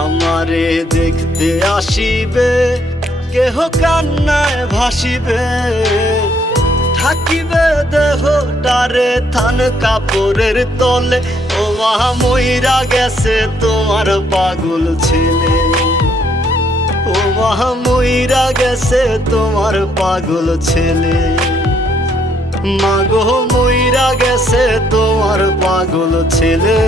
আমারে দেখতে আসিবে, কেহ কান্নায় ভাসিবে, থাকিবে দেহটারে থান কাপড়ের তলে। ও মা মইরা গেছে তোমার পাগল ছেলে, ও মা মইরা গেছে তোমার পাগল ছেলে। মাগো মইরা গেছে তোমার পাগল ছেলে।